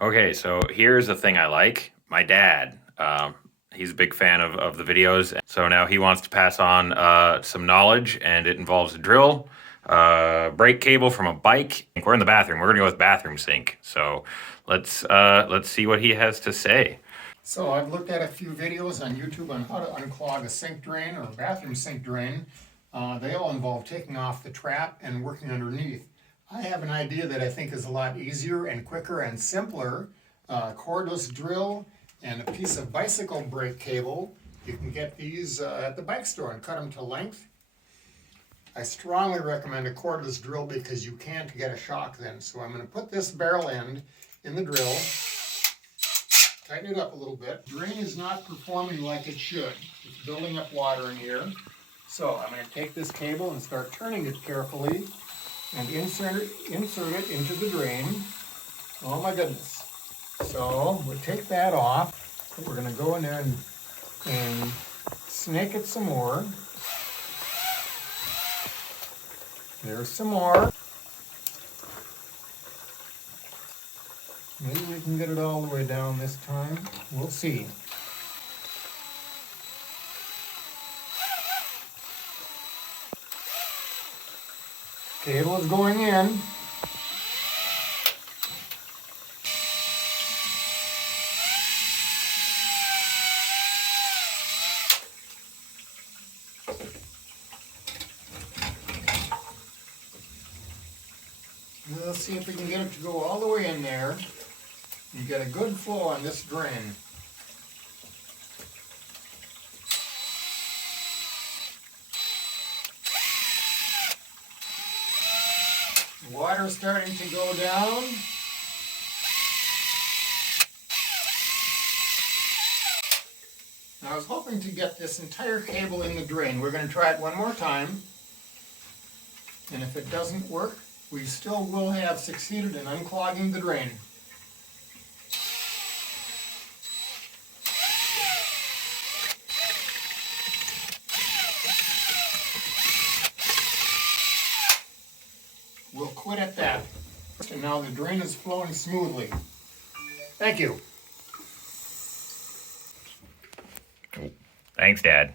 Okay, so here's the thing I like. My dad, he's a big fan of the videos. So now he wants to pass on some knowledge, and it involves a drill, brake cable from a bike. We're in the bathroom. We're gonna go with bathroom sink. So let's see what he has to say. So I've looked at a few videos on YouTube on how to unclog a sink drain or a bathroom sink drain. They all involve taking off the trap and working underneath. I have an idea that I think is a lot easier and quicker and simpler. Cordless drill and a piece of bicycle brake cable. You can get these at the bike store and cut them to length. I strongly recommend a cordless drill because you can't get a shock then. So I'm going to put this barrel end in the drill. Tighten it up a little bit. Drain is not performing like it should. It's building up water in here. So I'm going to take this cable and start turning it carefully and insert it into the drain. Oh my goodness. So we'll take that off. We're going to go in there and snake it some more. There's some more. Maybe we can get it all the way down this time. We'll see. Cable is going in. Let's see if we can get it to go all the way in there. You get a good flow on this drain. Water's starting to go down. Now I was hoping to get this entire cable in the drain. We're going to try it one more time. And if it doesn't work, we still will have succeeded in unclogging the drain. We'll quit at that. And now the drain is flowing smoothly. Thank you. Thanks, Dad.